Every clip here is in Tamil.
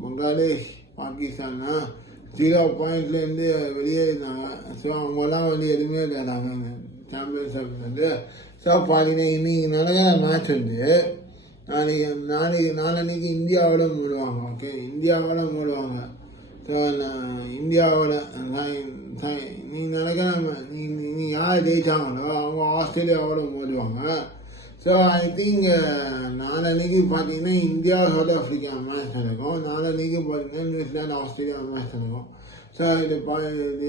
பங்களாதேஷ் பாகிஸ்தான்னா 0 பாயிண்ட்லேருந்து வெளியேறினாங்க. ஸோ அவங்கெல்லாம் வந்து எலிமினேட் ஆனாங்க சாம்பியன்ஸ் வந்து. ஸோ பார்த்தீங்கன்னா இன்னைக்கு நடக்கிற மேட்ச் வந்து நாளைக்கு இந்தியாவோட மூடுவாங்க. ஓகே, இந்தியாவோட மூடுவாங்க. ஸோ இந்தியாவோட நீ நினைக்கிற நீ யார் ஜெயிச்சாங்களோ அவங்க ஆஸ்திரேலியாவோட மோதுவாங்க. ஸோ ஐ திங்க் நாளைக்கு பார்த்தீங்கன்னா இந்தியா சவுத் ஆஃப்ரிக்கா மேட்ச் நடக்கும். நாளைக்கு பார்த்தீங்கன்னா நியூசிலாந்து ஆஸ்திரேலியா மேட்ச் நடக்கும். ஸோ இது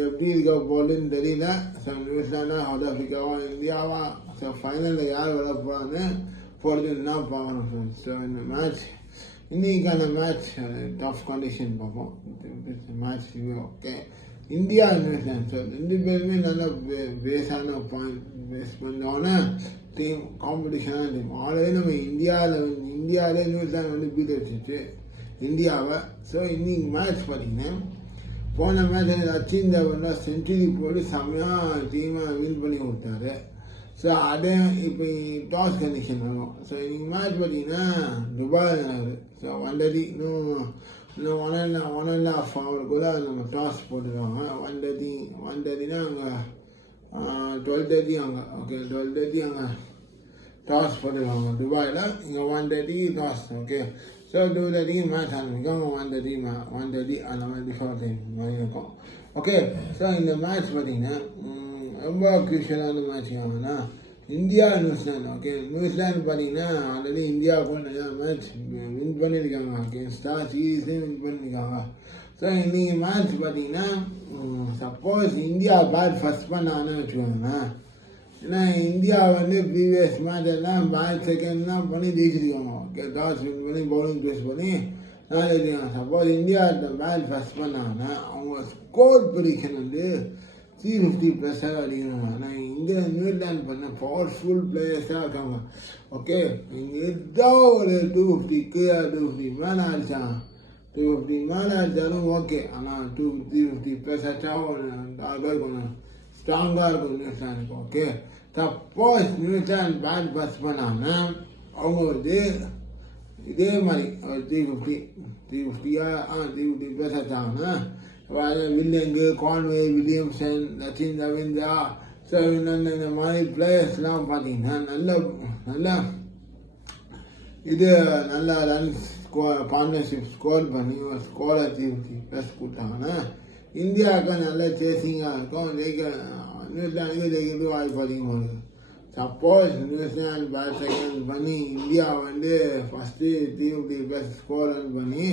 எப்படி இருக்க போகுதுன்னு தெரியல. ஸோ நியூசிலாண்டா சவுத் ஆஃப்ரிக்காவா இந்தியாவா, ஸோ ஃபைனலில் யார் வர போகிறான்னு போகிறதுன்னா பார்க்கணும் ஃப்ரெண்ட்ஸ். ஸோ இந்த மேட்ச் இன்னைக்கான மேட்ச் டஃப் கண்டிஷன் பார்ப்போம். Match okay, India New Zealand. So 2 பேருமே நல்ல பேஸான பாயிண்ட் பேஸ் பண்ணோட டீம், காம்படிஷனான டீம். ஆல்ரெடி நம்ம இந்தியாவிலே நியூசிலாந்து வந்து பீட் வச்சுச்சு இந்தியாவை. ஸோ இன்னைக்கு மேட்ச் பார்த்தீங்கன்னா போன மேட்ச் அச்சின் தேவன் செஞ்சுரி போட்டு செம்மையாக டீமை வின் பண்ணி கொடுத்தாரு. ஸோ அதே இப்போ டாஸ் கண்டிஷன் வரும். ஸோ இன்னைக்கு மேட்ச் பார்த்தீங்கன்னா துபாய் நடக்குது. ஸோ 1:30 இன்னும் 1.5 ஹவருக்குள்ளே நம்ம டாஸ் போட்டுருவாங்க. 1:30னா அங்கே 12:30 அங்கே. ஓகே, 12:30 அங்கே டாஸ் போட்டுருவாங்க துபாயில். இங்கே 1:30 டாஸ். ஓகே, ஸோ 2:30 மேட்ச் ஆரம்பிக்கும். 1:30 அந்த மாதிரி டிஃபர் டைம் மாதிரி இருக்கும். ஓகே, ஸோ இந்த மேட்ச் பார்த்தீங்கன்னா ரொம்ப க்ரூஷியலான மேட்ச் ஆகுனா இந்தியா நியூசிலாந்து. ஓகே, நியூசிலாந்து பார்த்தீங்கன்னா ஆல்ரெடி இந்தியாவுக்கும் நிறையா மேட்ச் வின் பண்ணியிருக்காங்க. அகேன்ஸ்டாக சீரீஸே வின் பண்ணியிருக்காங்க. ஸோ இன்றைக்கி மேட்ச் பார்த்தீங்கன்னா சப்போஸ் இந்தியா பேட் ஃபஸ்ட் பண்ணாங்கன்னு வச்சுக்கோங்களேன். ஏன்னா இந்தியா வந்து ப்ரீவியஸ் மேட்ச் எல்லாம் பேட் செகண்ட் தான் பண்ணி ஜெயிச்சிருக்காங்க. ஓகே, டாஸ் வின் பண்ணி பவுலிங் பேஸ் பண்ணி நான் ஜெயிச்சிருக்காங்க. சப்போஸ் இந்தியா பேட் ஃபஸ்ட் பண்ணாங்கன்னா அவங்க ஸ்கோர் ப்ரிடிக்ஷன் வந்து 350+ அடிக்கணும். ஆனால் இங்கே நியூசிலாந்து பண்ண பவர்ஃபுல் பிளேயர்ஸாக இருக்காங்க. ஓகே, இங்கே ஏதோ ஒரு 250 மேலே அடித்தான். 250 மேலே அடித்தாலும் ஓகே. ஆனால் 350+ அடித்தாலும் கொஞ்சம் ஸ்ட்ராங்காக இருக்கும் நியூசிலாந்துக்கு. ஓகே, சப்போஸ் நியூசிலாந்து பேட் பாஸ் பண்ணாங்கன்னா அவங்க வந்து இதே மாதிரி ஒரு 350+ அடித்தாங்கன்னா வில்லியங்கு, Conway, Williamson, Sachin Ravindra, so இந்த மாதிரி பிளேயர்ஸ்லாம் பார்த்தீங்கன்னா நல்ல ரன்ஸ் பார்ட்னர்ஷிப் ஸ்கோர் பண்ணி ஒரு ஸ்கோரை 350+ கொடுத்தாங்கன்னா இந்தியாவுக்கு நல்ல சேசிங்காக இருக்கும். நியூசிலாந்துக்கு ஜெயிக்கிறது வாய்ப்பு அதிகமாக இருக்குது. சப்போஸ் நியூசிலாந்து பேட் செகண்ட் பண்ணி இந்தியா வந்து ஃபஸ்ட்டு 350+ ஸ்கோர் ரன் பண்ணி